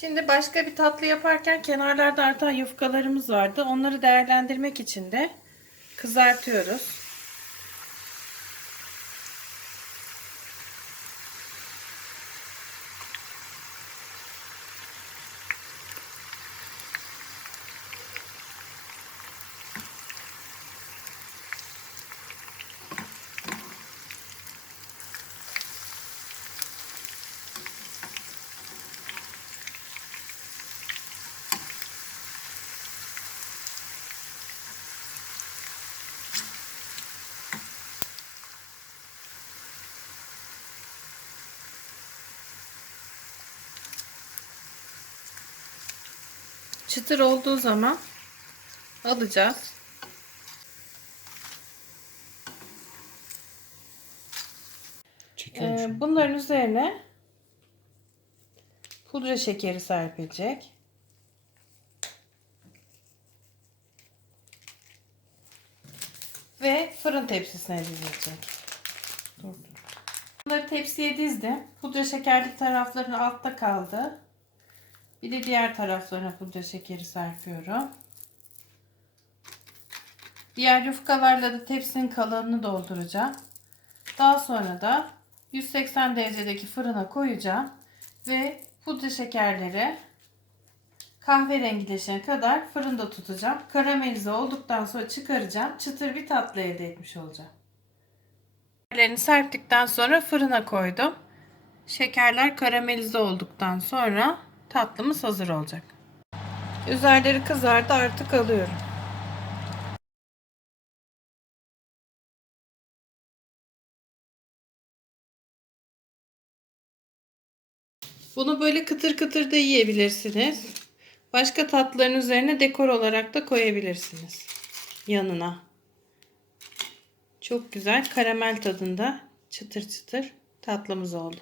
Şimdi başka bir tatlı yaparken kenarlarda artan yufkalarımız vardı. Onları değerlendirmek için de kızartıyoruz. Çıtır olduğu zaman alacağız. Bunların üzerine pudra şekeri serpilecek. Ve fırın tepsisine dizilecek. Bunları tepsiye dizdim. Pudra şekerli tarafları altta kaldı. Bir de diğer taraflarına pudra şekeri serpiyorum. Diğer yufkalarla da tepsinin kalanını dolduracağım. Daha sonra da 180 derecedeki fırına koyacağım. Ve pudra şekerleri kahverengileşene kadar fırında tutacağım. Karamelize olduktan sonra çıkaracağım. Çıtır bir tatlı elde etmiş olacağım. Şekerlerini serptikten sonra fırına koydum. Şekerler karamelize olduktan sonra tatlımız hazır olacak. Üzerleri kızardı, artık alıyorum. Bunu böyle kıtır kıtır da yiyebilirsiniz. Başka tatlıların üzerine dekor olarak da koyabilirsiniz. Yanına. Çok güzel karamel tadında çıtır çıtır tatlımız oldu.